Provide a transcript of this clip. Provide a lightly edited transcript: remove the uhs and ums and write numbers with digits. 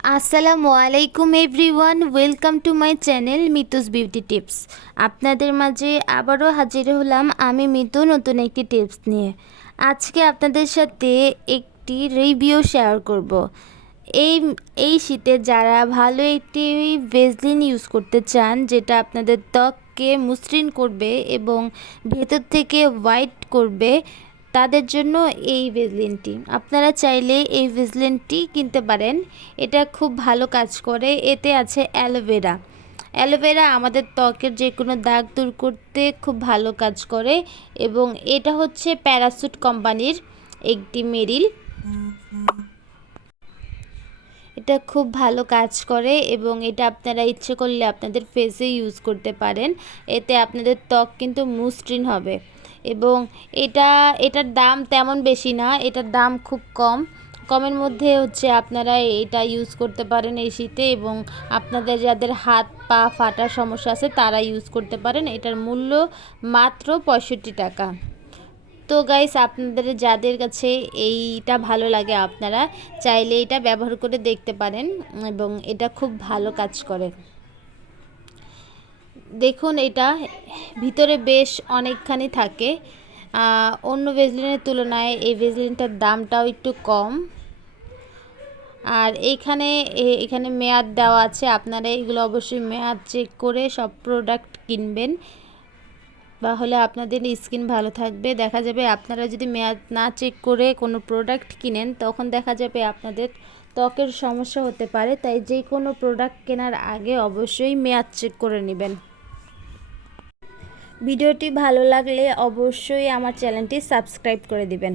আসসালামু আলাইকুম everyone, welcome to my channel Mitu's beauty tips. আপনাদের মাঝে আবারও হাজির হলাম আমি মিতু নতুন একটি টিপস নিয়ে। আজকে আপনাদের সাথে একটি রিভিউ শেয়ার করব। এই এই শীতে যারা ভালো একটি ভেসলিন ইউজ করতে চান, যেটা আপনাদের ত্বককে মসৃণ করবে এবং ভেতর থেকে হোয়াইট করবে, তাদের জন্য এই ভেসলিনটি আপনারা চাইলে এই ভেসলিনটি কিনতে পারেন। এটা খুব ভালো কাজ করে। এতে আছে অ্যালোভেরা। অ্যালোভেরা আমাদের ত্বকের যে কোনো দাগ দূর করতে খুব ভালো কাজ করে এবং এটা হচ্ছে প্যারাসুট কোম্পানির একটি মেরিল। এটা খুব ভালো কাজ করে এবং এটা আপনারা ইচ্ছে করলে আপনাদের ফেসে ইউজ করতে পারেন। এতে আপনাদের ত্বক কিন্তু মসৃণ হবে এবং এটার দাম তেমন বেশি না, এটার দাম খুব কমের মধ্যে হচ্ছে আপনারা এটা ইউজ করতে পারেন এই শীতে, এবং আপনাদের যাদের হাত পা ফাটার সমস্যা আছে তারা ইউজ করতে পারেন। এটার মূল্য মাত্র 65 টাকা। তো গাইস, আপনাদের যাদের কাছে এইটা ভালো লাগে আপনারা চাইলে এটা ব্যবহার করে দেখতে পারেন এবং এটা খুব ভালো কাজ করে। দেখুন, এটা ভিতরে বেশ অনেকখানি থাকে। অন্য ভেসলিনের তুলনায় এই ভেসলিনটার দামটাও একটু কম। আর এখানে মেয়াদ দেওয়া আছে। আপনারা এগুলো অবশ্যই মেয়াদ চেক করে সব প্রোডাক্ট কিনবেন, তাহলে আপনাদের স্কিন ভালো থাকবে। দেখা যাবে আপনারা যদি মেয়াদ না চেক করে কোনো প্রোডাক্ট কিনেন, তখন দেখা যাবে আপনাদের ত্বকের সমস্যা হতে পারে। তাই যে কোনো প্রোডাক্ট কেনার আগে অবশ্যই মেয়াদ চেক করে নেবেন। ভিডিওটি ভালো লাগলে অবশ্যই আমার চ্যানেলটি সাবস্ক্রাইব করে দিবেন।